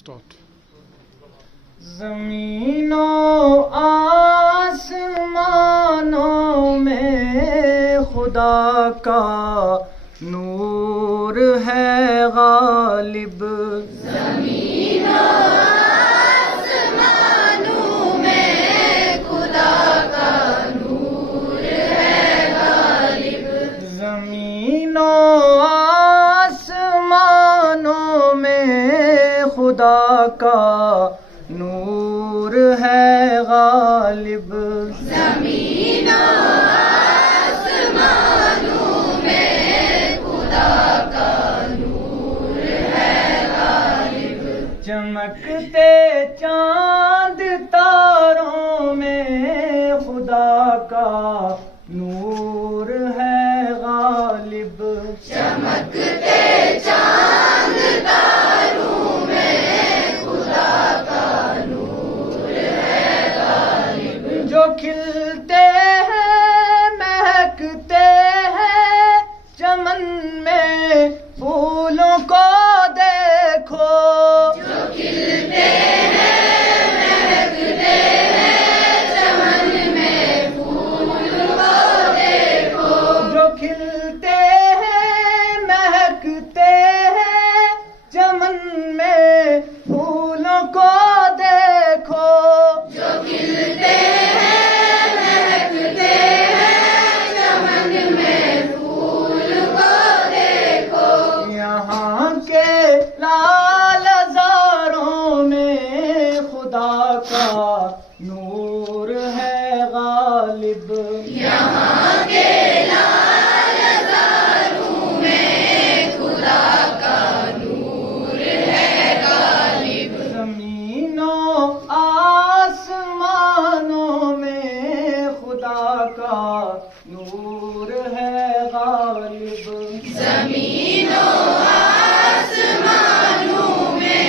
Start. زمین و آسمانوں میں خدا کا نور ہے غالب. زمین و آسمانوں میں خدا کا نور ہے غالب. زمین و آسمانوں میں خدا کا نور ہے غالب. زمین و آسمانوں میں خدا کا نور ہے غالب. چمکتے چاند تاروں میں خدا کا نور ہے غالب. چمکتے چاند تاروں میں خدا کا نور ہے غالب. جو کھلتے ہیں مہکتے ہیں چمن میں پھولوں کو دیکھو. جو کھلتے ہیں مہکتے ہیں چمن میں پھول کو دیکھو. جو کھلتے ہیں مہکتے ہیں چمن میں پھولوں کو دیکھو. جو کھلتے ہیں مہکتے ہیں چمن میں پھول کو دیکھو. یہاں کے لال زاروں میں خدا کا نور ہے غالب. یہاں کے لال زاروں میں خدا کا نور ہے غالب. زمین و آسمانوں میں خدا کا نور ہے غالب. زمین و آسمانوں میں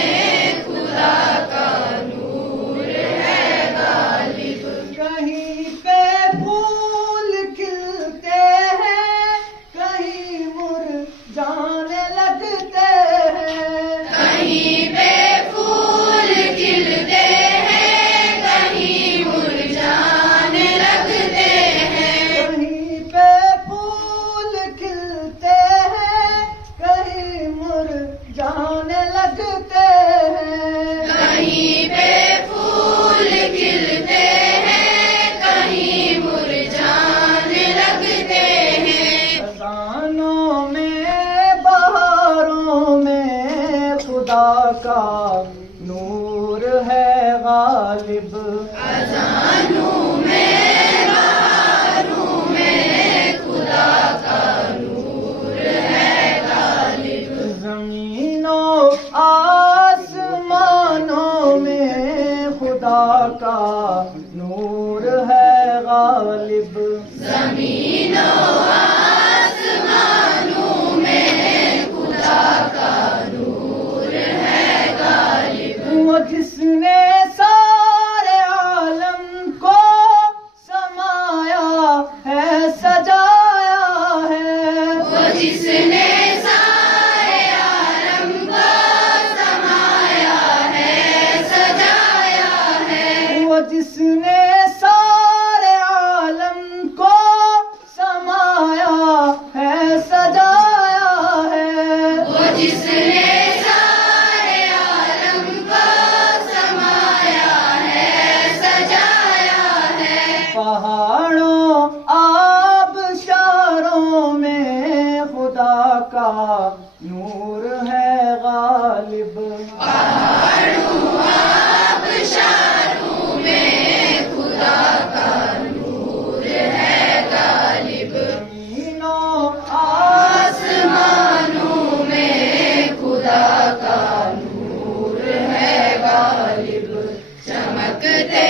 خدا کا نور ہے غالب. کہیں پہ پھول کھلتے ہیں کہیں مرجھانے لگتے ہیں. کہیں پہ پھول کھلتے ہیں کہیں مرجھانے لگتے ہیں. کہیں پہ پھول کھلتے ہیں کہیں مرجھانے لگتے ہیں. کہیں پہ پھول کھلتے ہیں کہیں مرجھانے لگتے ہیں. خزانوں میں بہاروں میں خدا کا نور ہے غالب. خزانوں میں بہاروں میں خدا کا نور ہے غالب. زمین و آسمانوں میں خدا کا نور ہے غالب. زمین و آسمانوں میں خدا کا نور ہے غالب. وہ جس نے سارے عالم کو سمایا ہے سجایا ہے. وہ جس نے سارے عالم کو سمایا ہے سجایا ہے. وہ جس نے سارے عالم کو سمایا ہے سجایا ہے. وہ جس نے سارے عالم کو سمایا ہے سجایا ہے. پہاڑوں آبشاروں میں خدا کا نور ہے غالب. پہاڑوں آبشاروں میں خدا کا نور ہے غالب. زمین و آسمانوں میں خدا کا نور ہے غالب. چمکتے